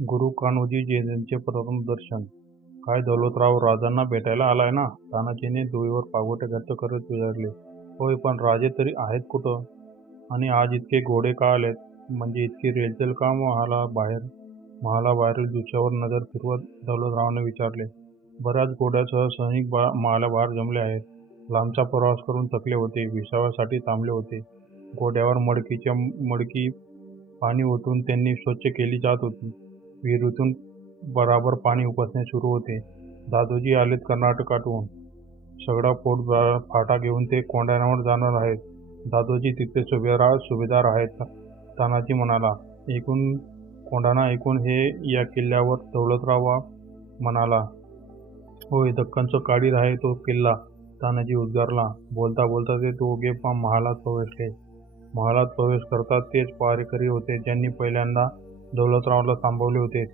गुरु कान्होजी यांचे प्रथम दर्शन. काय दौलतराव राजांना भेटायला आलाय ना? तानाजीने डोईवर पागोटे घट्ट करत विचारले. होय, पण राजे तरी आहेत कुठं? आणि आज इतके घोडे का आलेत? म्हणजे इतकी रेलचेल का महालाबाहेरील दृश्यावर नजर फिरवत दौलतरावाने विचारले. बऱ्याच घोड्यासह सैनिक महालाबाहेर जमले आहेत. लांबचा प्रवास करून थकले होते, विसाव्यासाठी थांबले होते. घोड्यावर मडकी पाणी ओतून त्यांनी स्वच्छ केली जात होती. विहिरीतून बराबर पाणी उपसणे सुरू होते. दादोजी आलेत कर्नाटकातून. सगळा फाटा घेऊन ते कोंढाण्यावर जाणार आहेत. दादोजी तिथे सुभेदार आहेत, तानाजी म्हणाला. कोंढाणा ऐकून हे या किल्ल्यावर दौलतराव म्हणाला. होय, दक्खनचं काळीज आहे तो किल्ला, तानाजी उद्गारला. बोलता बोलता ते दोघे महालात प्रवेशले. महालात प्रवेश करतात तेच पहारेकरी होते ज्यांनी पहिल्यांदा दौलतरावला थांबवले होते.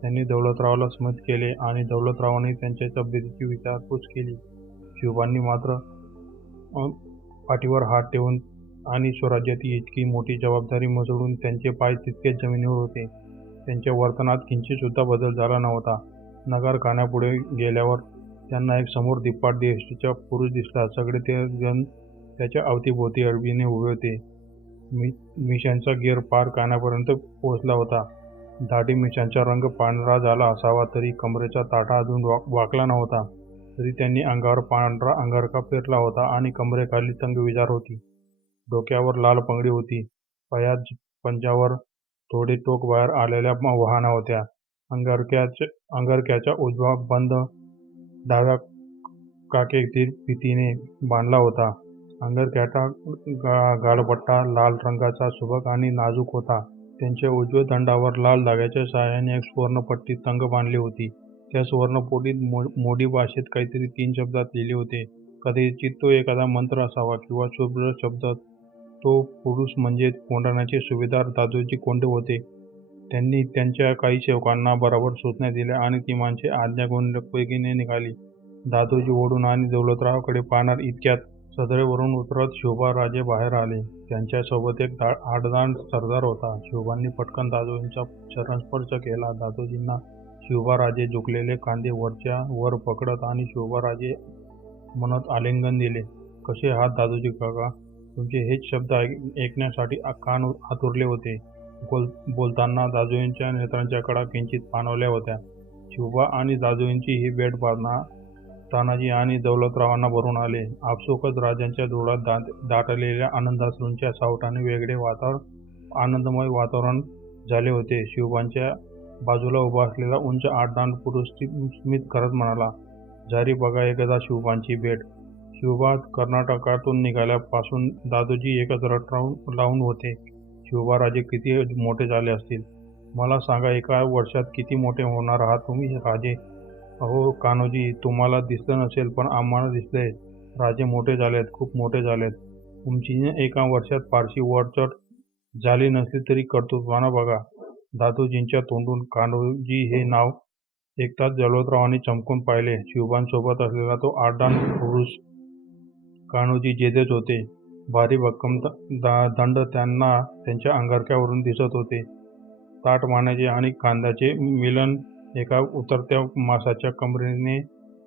त्यांनी दौलतरावला स्मित केले आणि दौलतरावांनी त्यांच्या तब्येतीची विचारपूस केली. शिवबांनी मात्र पाठीवर हात ठेवून आणि स्वराज्याची इतकी मोठी जबाबदारी मसळून त्यांचे पाय तितकेच जमिनीवर होते. त्यांच्या वर्तनात किंचित सुद्धा बदल झाला नव्हता. नगरखान्यापुढे गेल्यावर त्यांना एक समोर धिप्पाड देशीचा पुरुष दिसला. सगळे ते जण त्याच्या अवतीभोवती अडबीने उभे होते. मिशांचा गेर पार कानापर्यंत पोहोचला होता. दाढी मिशांचा रंग पांढरा झाला असावा तरी कमरेचा ताठा अजून वाकला नव्हता. तरी त्यांनी अंगावर पांढरा अंगारका पेरला होता आणि कमरेखाली तंगविजार होती. डोक्यावर लाल पगडी होती. पायात पंजावर थोडे टोक बाहेर आलेल्या वहाना होत्या. अंगारक्याचा उजवा बंद डाव्या काकेतील फितीने बांधला होता. अंगारक्याचा गाळपट्टा लाल रंगाचा सुबक आणि नाजूक होता. त्यांच्या उजव्या दंडावर लाल धाग्याच्या सहाय्याने एक सुवर्णपट्टी तंग बांधली होती. त्या सुवर्णपोटीत मोडी भाषेत काहीतरी 3 शब्दात लिहिले होते. कदाचित तो एखादा मंत्र असावा किंवा शुभ्र शब्द. तो पुरुष म्हणजे कोंढाण्याचे सुभेदार दादोजी कोंढे होते. त्यांनी त्यांच्या काही सेवकांना बरोबर सूचना दिल्या आणि ती माणसे आज्ञा घेऊन लगबगीने निघाली. दादोजी ओढून आणि दौलतरावकडे पाहणार इतक्यात सदरेवरून उतरत शिवबाराजे बाहेर आले. त्यांच्यासोबत एक आडदांड सरदार होता. शिवबांनी पटकन दादोजींचा चरणस्पर्श केला. दादोजींना शिवबाराजे झुकलेले कांदे वरच्या वर पकडत आणि शिवबाराजे म्हणत आलिंगन दिले. कसे आहात दादोजी काका? तुमचे हेच शब्द ऐकण्यासाठी कान आतुरले होते. बोलताना दादोजींच्या नेत्रांच्या कडा किंचित पाणवल्या होत्या. शिवबा आणि दादोजींची ही भेट पाहताना तानाजी आणि दौलतरावांना भरून आले. आपसुकच राजांच्या डोळ्यात दाटलेल्या आनंदाश्रूंच्या सावटाने वेगळे आनंदमय वातावरण झाले होते. शिवबांच्या बाजूला उभा असलेला उंच आडदांड पुरुष स्मित करत म्हणाला. झाली बघा एकदा शिवबांची भेट. शिवबा कर्नाटकातून निघाल्यापासून दादोजी एकच रट लावून होते. शिवबाराजे किती मोठे झाले असतील? मला सांगा, एका वर्षात किती मोठे होणार आहात तुम्ही राजे? अहो कान्होजी, तुम्हाला दिसलं नसेल पण आम्हाला दिसलंय. राजे मोठे झालेत, खूप मोठे झालेत. तुमची एका वर्षात फारशी वरचढ झाली नसली तरी कर्तृत्वानं बघा. दादोजींच्या तोंडून कान्होजी हे नाव ऐकताच दौलतरावांनी चमकून पाहिले. शिवबांसोबत असलेला तो आडदांड पुरुष कान्होजी जेजेच होते. भारी भक्कम दंड त्यांना त्यांच्या अंगारक्यावरून दिसत होते. ताठ मानेचे आणि खांद्याचे मिलन एका उतरत्या मासाच्या कमरेने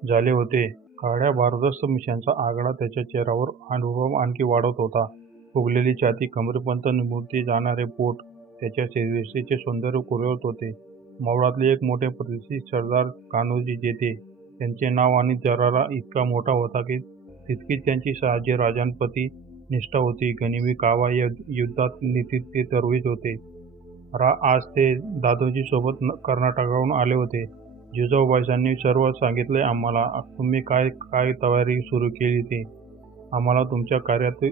झाले होते. काळ्या भारदस्त मिशांचा आगळा त्याच्या चेहऱ्यावर अनुभव आणखी वाढत होता. फुगलेली छाती, कमरेपर्यंत निमुळते जाणारे पोट त्याच्या शरीराचे सौंदर्य कुरवत होते. मौळातले एक मोठे प्रतिष्ठित सरदार कान्होजी जेते. त्यांचे नाव आणि दरारा इतका मोठा होता की तितकीच त्यांची शहाजी राजांप्रती निष्ठा होती. गनिमी कावा युद्धात नीतीत ते तरवेज होते. आज ते दादोजी सोबत कर्नाटकावरून आले होते. जिजाऊबाईंनी सर्व सांगितले आम्हाला. तुम्ही काय तयारी सुरू केली ते. आम्हाला तुमच्या कार्यात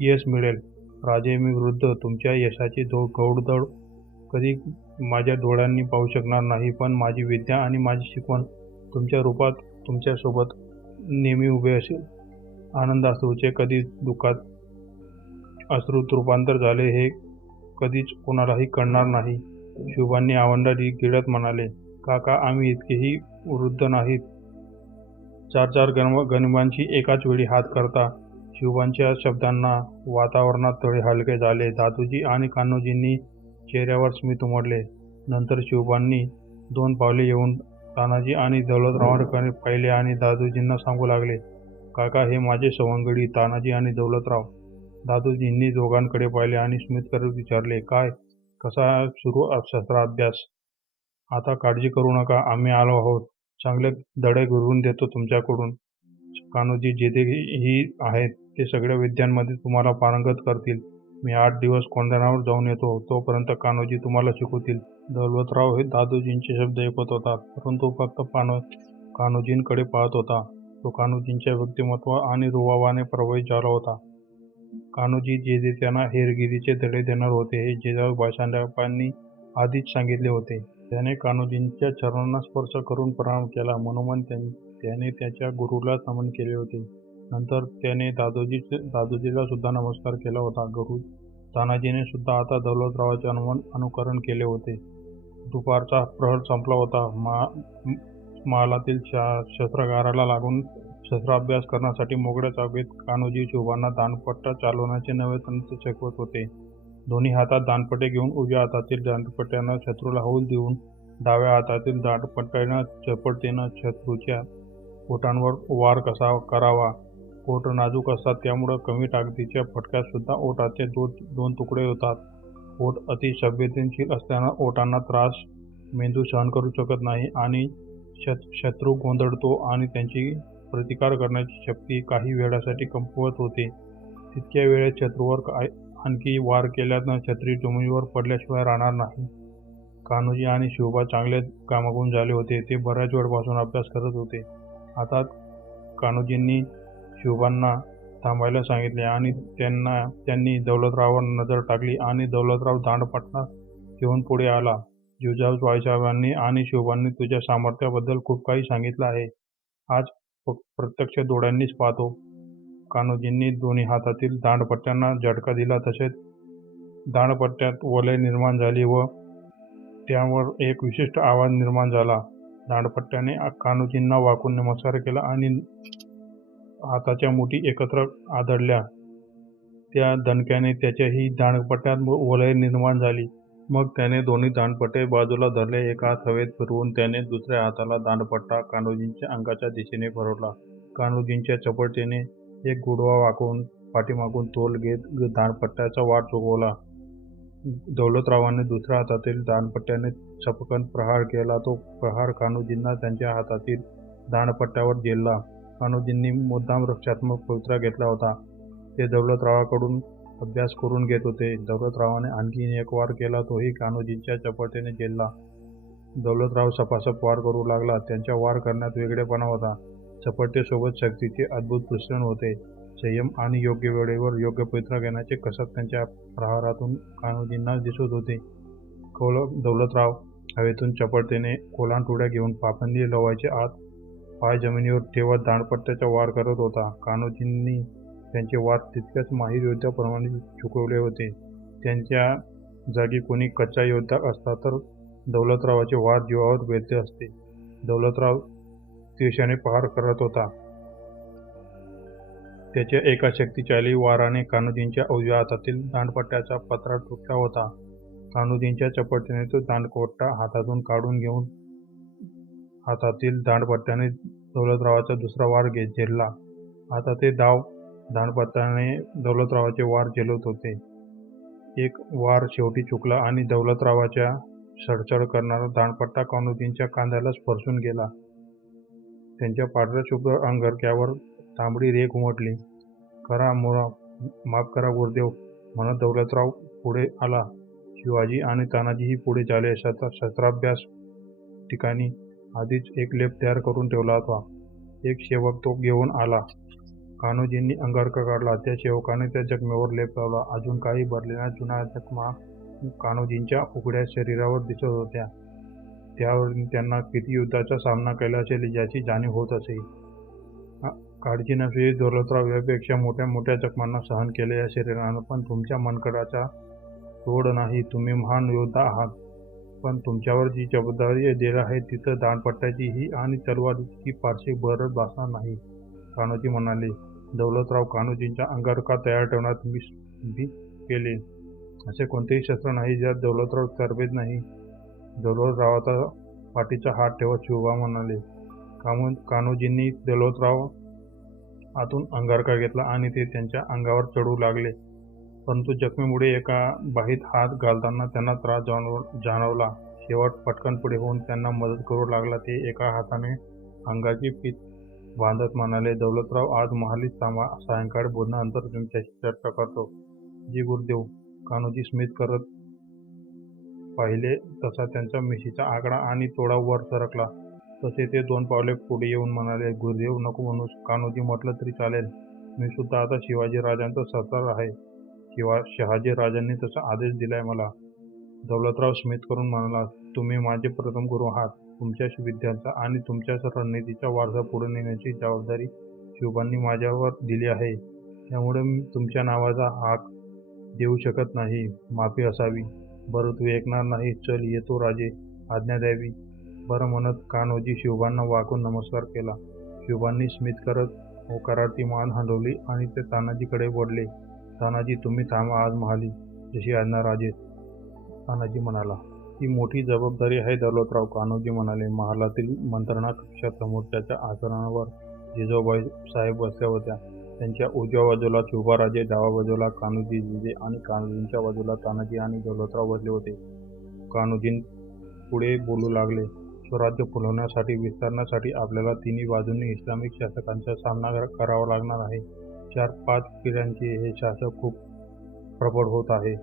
यश मिळेल. राजे, मी वृद्ध, तुमच्या यशाची घौडदौड कधी माझ्या डोळ्यांनी पाहू शकणार नाही, पण माझी विद्या आणि माझी शिकवण तुमच्या रूपात तुमच्यासोबत नेहमी उभे असेल. आनंदाश्रूचे कधी दुःखात अश्रूत रूपांतर झाले हे कधीच कोणालाही कळणार नाही. शिवबांनी आवंढारी गिळत म्हणाले. काका, आम्ही इतकेही वृद्ध नाहीत. 4 गनिमांची एकाच वेळी हात करता. शिवबांच्या शब्दांना वातावरणात थोडे हलके झाले. दादोजी आणि कान्होजींनी चेहऱ्यावर स्मित उमटले. नंतर शिवबांनी 2 पावले येऊन तानाजी आणि दौलतरावांकडे पाहिले आणि दादोजींना सांगू लागले, काका हे माझे सवंगडी तानाजी आणि दौलतराव. दादोजींनी दोघांकडे पाहिले आणि स्मित करत विचारले, काय कसा सुरू शस्त्राभ्यास? आता काळजी करू नका, आम्ही आलो आहोत. चांगले धडे घडवून देतो तुमच्याकडून. कान्होजी जेथेही आहेत ते सगळ्या विद्यांमध्ये तुम्हाला पारंगत करतील. मी 8 दिवस कोंढाण्यावर जाऊन येतो, तोपर्यंत कान्होजी तुम्हाला शिकवतील. दौलतराव हे दादोजींचे शब्द ऐकत होता, परंतु फक्त कान्होजींकडे पाहत होता. तो कान्होजींच्या व्यक्तिमत्व आणि रुबाबाने प्रभावित झाला होता. कान्होजी जे त्यांना हेरगिरीचे धडे देणार होते हे जिजाऊ बाळासाहेबांनी आधीच सांगितले होते. त्याने कान्होजींच्या चरणांना स्पर्श करून प्रणाम केला. मनोमन त्याने त्याच्या गुरुला नमन केले होते. नंतर त्याने दादोजीला सुद्धा नमस्कार केला होता. गुरु तानाजीने सुद्धा आता दौलतरावाचे अनुकरण केले होते. दुपारचा प्रहर संपला होता. महालातील शस्त्रागाराला लागून शस्त्राभ्यास करण्यासाठी मोकळ्या जागेत कान्होजी शिवबांना दांडपट्टा चालवण्याचे नवे तंत्र शिकवत होते. दोन्ही हातात दांडपट्टे घेऊन उजव्या हातातील दांडपट्ट्यानं शत्रूला हौल देऊन डाव्या हातातील दांडपट्ट्यानं चपळतेनं शत्रूच्या ओठांवर वार कसा करावा. ओठ नाजूक असतात, त्यामुळं कमी ताकदीच्या फटक्यात सुद्धा ओठाचे 2 तुकडे होतात. ओठ अति संवेदनशील असल्यानं ओठांना त्रास मेंदू सहन करू शकत नाही आणि शत्रू गोंधळतो आणि त्यांची प्रतिकार करण्याची शक्ती काही वेळासाठी कमकुवत होते. तितक्या वेळेत शत्रूवर आणखी वार केल्यानं छत्री जमिनीवर पडल्याशिवाय राहणार नाही. कान्होजी आणि शिवबा चांगले कामागुण झाले होते. ते बऱ्याच वेळपासून अभ्यास करत होते. आता कान्होजींनी शिवबांना थांबायला सांगितले आणि त्यांनी दौलतरावावर नजर टाकली आणि दौलतराव दांडपट्टा घेऊन पुढे आला. जिजाऊ बाळासाहेबांनी आणि शिवबांनी तुझ्या सामर्थ्याबद्दल खूप काही सांगितलं आहे. आज प्रत्यक्ष डोळ्यांनीच पाहतो. कान्होजींनी दोन्ही हातातील दांडपट्ट्यांना झटका दिला. तसेच दांडपट्ट्यात वलय निर्माण झाली व त्यावर एक विशिष्ट आवाज निर्माण झाला. दांडपट्ट्याने कान्होजींना वाकून नमस्कार केला आणि हाताच्या मुठी एकत्र आदळल्या. त्या दणक्याने त्याच्याही दांडपट्ट्यात वलय निर्माण झाली. मग त्याने दोन्ही दांडपट्टे बाजूला धरले. एक हात हवेत फिरवून त्याने दुसऱ्या हाताला दांडपट्टा कान्होजींच्या अंगाच्या दिशेने फिरवला. कान्होजींच्या चपळतेने एक गुडवा वाकवून पाठीमागून तोल घेत दांडपट्ट्याचा वार चुकवला. दौलतरावाने दुसऱ्या हातातील दांडपट्ट्याने चपकन प्रहार केला. तो प्रहार कान्होजींना त्यांच्या हातातील दांडपट्ट्यावर झेलला. कान्होजींनी मुद्दाम रक्षात्मक पवित्रा घेतला होता. ते दौलतरावाकडून अभ्यास करून घेत होते. दौलतरावाने आणखी एक वार केला. तोही कान्होजींच्या चपळतेने झेलला. दौलतराव सपासप वार करू लागला. त्यांच्या वार करण्यात वेगळेपणा होता. चपळतेसोबत शक्तीचे अद्भुत मिश्रण होते. संयम आणि योग्य वेळेवर योग्य पवित्रा घेण्याचे कसब त्यांच्या प्रहारातून कान्होजींना दिसत होते. दौलतराव हवेतून चपळतेने कोलांटुड्या घेऊन पाबंदी लवायच्या आत पाय जमिनीवर ठेवत दांडपट्ट्याचा वार करत होता. कान्होजींनी त्यांचे वार तितक्याच माहीर योद्ध्याप्रमाणे चुकवले होते. त्यांच्या जागी कोणी कच्चा योद्धा असता तर दौलतरावाचे वार जीवावर बेतले असते. दौलतराव त्वेषाने प्रहार करत होता. त्याच्या एका शक्तिशाली वाराने कान्होजींच्या उजव्या हातातील दांडपट्ट्याचा पत्रा तुटला होता. कान्होजींच्या चपळतेने तो दांडपट्टा हातातून काढून घेऊन हातातील दांडपट्ट्याने दौलतरावाचा दुसरा वार झेलला. आता ते दांडपट्ट्याने दौलतरावाचे वार झेलत होते. एक वार शेवटी चुकला आणि दौलतरावाच्या सडसड करणारा दांडपट्टा कान्होजींच्या खांद्याला स्पर्शून गेला. त्यांच्या पांढऱ्या शुभ्र अंगरक्यावर तांबडी रेख उमटली. माफ करा गुरुदेव म्हणत दौलतराव पुढे आला. शिवाजी आणि तानाजीही पुढे झाले. शस्त्राभ्यास ठिकाणी आधीच एक लेप तयार करून ठेवला होता. एक सेवक तो घेऊन आला. कान्होजींनी अंगारका काढला. त्या सेवकाने त्या जखमेवर लेप लावला. अजून काही भरलेल्या जुन्या जखमा कान्होजींच्या उघड्या शरीरावर दिसत होत्या. त्यावरून त्यांना किती युद्धाचा सामना केला असेल याची जाणीव होत असे. काळजी नसलेली दौलतराव यापेक्षा मोठ्या मोठ्या जखमांना सहन केले या शरीरानं, पण तुमच्या मनगटाचा तोड नाही. तुम्ही महान योद्धा आहात, पण तुमच्यावर जी जबाबदारी दिली आहे तिथं दांडपट्ट्याची ही आणि तलवारीची फारशी गरज भासणार नाही, कान्होजी म्हणाले. दौलतराव कान्होजींच्या अंगारका तयार ठेवण्यात मी केले. असे कोणतेही शस्त्र नाही ज्यात दौलतराव तरबेज नाही. दौलतरावाचा पाठीचा हात ठेवत शिवबा म्हणाले. कान्होजींनी दौलतराव आतून अंगारका घेतला आणि ते त्यांच्या अंगावर चढू लागले. परंतु जखमेमुळे एका बाहीत हात घालताना त्यांना त्रास जाणवला. शेवट पटकन पुढे होऊन त्यांना मदत करू लागला. ते एका हाताने अंगाची पीठ बांधत म्हणाले, दौलतराव, आज महालीत सायंकाळी बोलण्यानंतर तुमच्याशी चर्चा करतो. जी गुरुदेव. कान्होजी स्मित करत पाहिले तसा त्यांचा मिशीचा आकडा आणि तोडा वर सरकला. तसे ते 2 पावले पुढे येऊन म्हणाले, गुरुदेव नको म्हणूस. कान्होजी, म्हटलं तरी चालेल. मी सुद्धा आता शिवाजी राजांचा सरदार आहे. शहाजी राजांनी तसा आदेश दिलाय मला. दौलतराव स्मित करून म्हणाला, तुम्ही माझे प्रथम गुरु आहात. तुमच्याच विद्यांचा आणि तुमच्याच रणनीतीचा वारसा पुढे नेण्याची जबाबदारी शिवबांनी माझ्यावर दिली आहे. त्यामुळे मी तुमच्या नावाचा हाक देऊ शकत नाही. माफी असावी. बरं, तू ऐकणार नाही. चल येतो राजे, आज्ञा द्यावी. बरं म्हणत कान्होजी शिवबांना वाकून नमस्कार केला. शिवबांनी स्मित करत होकारार्थी मान हलवली आणि ते तानाजीकडे वळले. तानाजी, तुम्ही थांबा आज महाली. जशी आज्ञा राजे. तानाजी म्हणाला. ती मोठी जबाबदारी आहे दौलतराव. कान्होजी म्हणाले. महालातील मंत्रणा कक्षात समोरच्या आसनावर जिजाऊबाई साहेब बसल्या होत्या. त्यांच्या उजव्या बाजूला शिवबाराजे, डाव्या बाजूला कान्होजी जिजे आणि कान्होजींच्या बाजूला तानाजी आणि दौलतराव बसले होते. कान्होजी पुढे बोलू लागले. स्वराज्य फुलवण्यासाठी, विस्तारण्यासाठी आपल्याला तिन्ही बाजूंनी इस्लामिक शासकांचा सामना करावा लागणार आहे. 4-5 पिढ्यांचे हे शासक खूप प्रबळ होत आहे.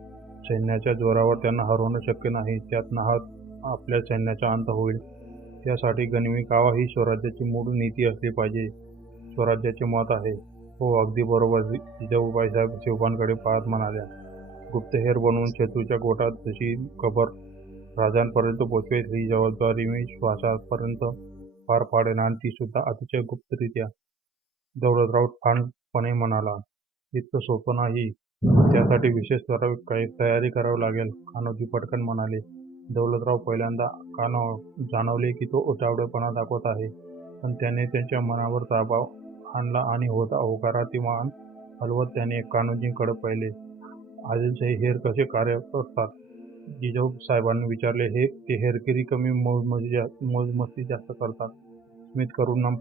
सैन्याच्या जोरावर त्यांना हरवणं शक्य नाही. त्यात नाहक आपल्या सैन्याचा अंत होईल. त्यासाठी गनिमी कावा ही स्वराज्याची मूळ नीती असली पाहिजे. स्वराज्याचे मत आहे. हो, अगदी बरोबर. जिजाऊबाई साहेब शिवबांकडे पाहत म्हणाल्या. गुप्तहेर बनवून शत्रूच्या गोटात जशी खबर राजांपर्यंत पोचवेल, ही जबाबदारी मी श्वासापर्यंत पार पाडेन आणि ती सुद्धा अतिशय गुप्तरित्या. दौलतराव ठामपणे म्हणाला. इतकं सोपं नाही. त्यासाठी विशेष काही तयारी करावी लागेल. कान्होजी पटकन म्हणाले. दौलतराव पहिल्यांदा जाणवले की तो उतावळेपणा दाखवत आहे. पण त्याने त्यांच्या मनावर ताबा आणला आणि होकारार्थी मान हलवत त्याने कान्होजींकडे पाहिले. आदिलशाही हेर कसे कार्य करतात? जिजाऊ साहेबांनी विचारले. ते हेरगिरी कमी, मौजमस्ती जास्त करतात. स्मित करून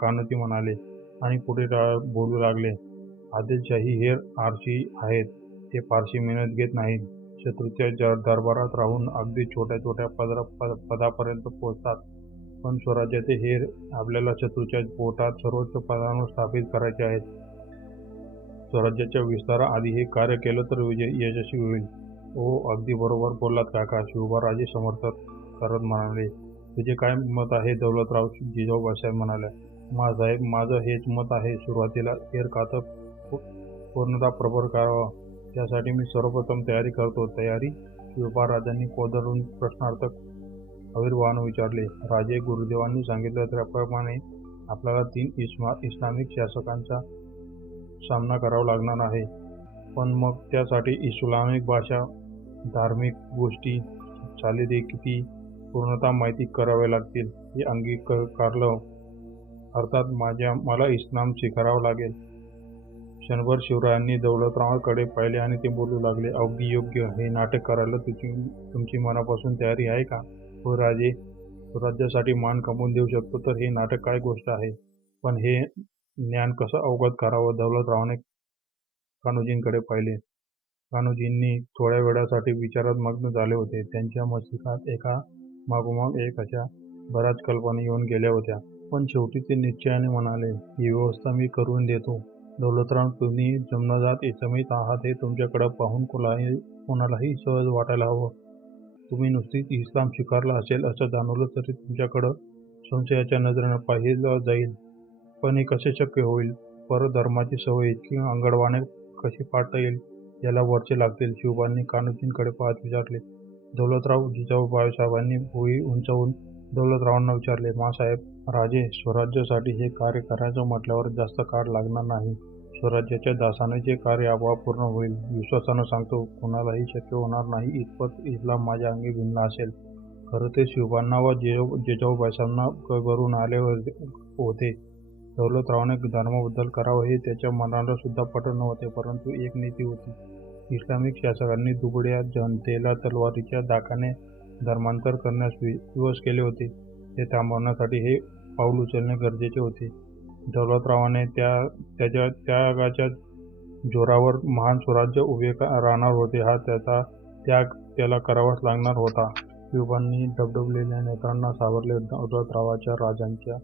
कान्होजी म्हणाले आणि पुढे बोलू लागले. आदिलशाही हेर आळशी आहेत. ते फारशी मेहनत घेत नाहीत. शत्रूच्या दरबारात राहून अगदी छोट्या छोट्या पदापर्यंत पोहोचतात. पण स्वराज्याचे हेर आपल्याला शत्रूच्या पोटात सर्वोच्च पदांवर स्थापित करायचे आहेत. स्वराज्याच्या विस्ताराआधी हे कार्य केलं तर यशस्वी होईल. हो, अगदी बरोबर बोललात काका. शिवबाराजे समर्थन करत म्हणाले. तुझे काय मत आहे दौलतराव? जिजाऊबाईसाहेब म्हणाल्या. साहेब, माझं हेच मत आहे. सुरुवातीला हेर खातं पूर्णतः प्रबळ करावं. त्यासाठी मी सर्वप्रथम तयारी करतो. तयारी? शिवबाराजांनी कोदरून प्रश्नार्थक आविर्भावानं विचारले. राजे, गुरुदेवांनी सांगितलं त्याप्रमाणे आपल्याला 3 इस्लामिक शासकांचा सामना करावा लागणार आहे. पण मग त्यासाठी इस्लामिक भाषा, धार्मिक गोष्टी, चालीरीती पूर्णतः माहिती कराव्या लागतील. हे अंगीकारलं. अर्थात मला इस्लाम स्वीकारावं लागेल. क्षणभर शिवरायांनी दौलतरावांकडे पाहिले आणि ते बोलू लागले. अगदी योग्य. हे नाटक करायला तुमची मनापासून तयारी आहे का? हो राजे. स्वराज्यासाठी मान कमवून देऊ शकतो तर हे नाटक काय गोष्ट आहे. पण हे ज्ञान कसं अवगत करावं? दौलतरावाने कान्होजींकडे पाहिले. कान्होजींनी थोड्या वेळासाठी विचारात मग्न झाले होते. त्यांच्या मस्तिष्कात एका मागोमाग एक अशा बऱ्याच कल्पना येऊन गेल्या होत्या. पण शेवटी ते निश्चयाने म्हणाले, ही व्यवस्था मी करून देतो. दौलतराव, तुम्ही जन्मजात इसमीत आहात हे तुमच्याकडे पाहून कोणालाही सहज वाटायला हवं. तुम्ही नुसतीच इस्लाम स्वीकारला असेल असं जाणवलं तरी तुमच्याकडं संशयाच्या नजरेनं पाहिलं जाईल. पण हे कसे शक्य होईल? परधर्माची सवय इतकी अंगडवाने कशी पाडता येईल? याला वर्षे लागतील. शिवबांनी कान्होजींकडे पाहत विचारले. दौलतराव. जिजाऊबाई साहेबांनी भुई उंचावून दौलतरावांना विचारले. मासाहेब, राजे, स्वराज्यासाठी हे कार्य करायचं म्हटल्यावर जास्त काळ लागणार नाही. स्वराज्याच्या दासाने जे कार्य आपोआप पूर्ण होईल. विश्वासानं सांगतो, कुणालाही शक्य होणार नाही इतपत इस्लाम माझ्या अंगी भिनला असेल. खरं ते शिवबांना व जिजाऊबाईसाहेबांना करून आले होते. दौलतरावाने धर्माबद्दल करावं हे त्याच्या मनाला सुद्धा पटत नव्हते. परंतु एक नीती होती. इस्लामिक शासकांनी दुबळ्या जनतेला तलवारीच्या धाकाने धर्मांतर करण्यास विवश केले होते ते थांबवण्यासाठी हे पाऊल उचलणे गरजेचे होते. दौलतरावाने त्याच्या त्यागाच्या जोरावर महान स्वराज्य उभे राहणार होते. हा त्याचा त्याग त्याला करावाच लागणार होता. युवकांनी डबडबलेल्या नेत्रांना सावरले. दौलतरावाच्या राजांच्या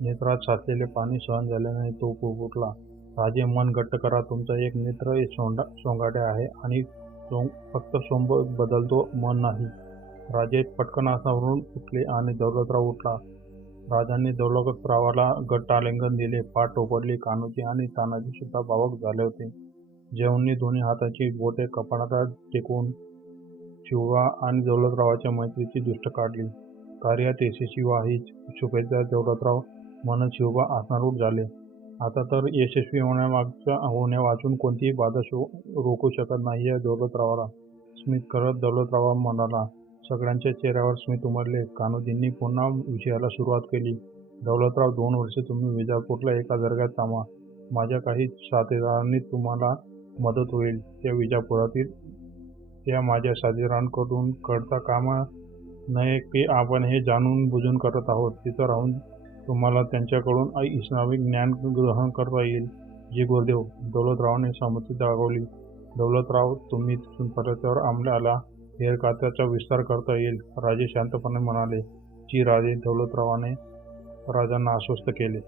नेत्रात साचलेले पाणी सहन झाले नाही. तो पुटपुटला, राजे, मन घट्ट करा. तुमचा एक नेत्र सोंगाटे आहे आणि फक्त सोंब बदलतो, मन नाही. राजे पटकन आसनावरून उठले आणि दौलतराव उठला. राजांनी दौलतरावाला घट्ट आलिंगन दिले. पाठ टोपडली. कान्होजी आणि तानाजी सुद्धा भावुक झाले होते. जयेंनी दोन्ही हाताची बोटे कपाळाला टेकवून शिवबा आणि दौलतरावाच्या मैत्रीची दृष्ट काढली. कार्यात यशस्वी व्हा हीच शुभेच्छा दौलतराव म्हणत शिवबा आसनारूढ झाले. आता तर यशस्वी होण्यावाचून कोणतीही बाधा रोखू शकत नाही या दौलतरावाला, स्मित करत दौलतराव म्हणाला. सगळ्यांच्या चेहऱ्यावर स्मित उमटले. कान्होजींनी पुन्हा विषयाला सुरुवात केली. दौलतराव, 2 वर्षे तुम्ही विजापूरला एका दर्ग्यात थांबा. माझ्या काही साथीदारांनी तुम्हाला मदत होईल. त्या माझ्या साथीदारांकडून कळता कामा नये की आपण हे जाणून बुजून करत आहोत. तिथं राहून तुम्हाला त्यांच्याकडून इस्लामिक ज्ञान ग्रहण करता येईल. जी गुरुदेव. दौलतरावाने संमती दाखवली. दौलतराव, तुम्ही तिथून परतल्यावर आम्हाला हेरखात्याचा विस्तार करता येईल, राजे शांतपणे म्हणाले. जी राजे. दौलतरावाने राजांना आश्वस्त केले.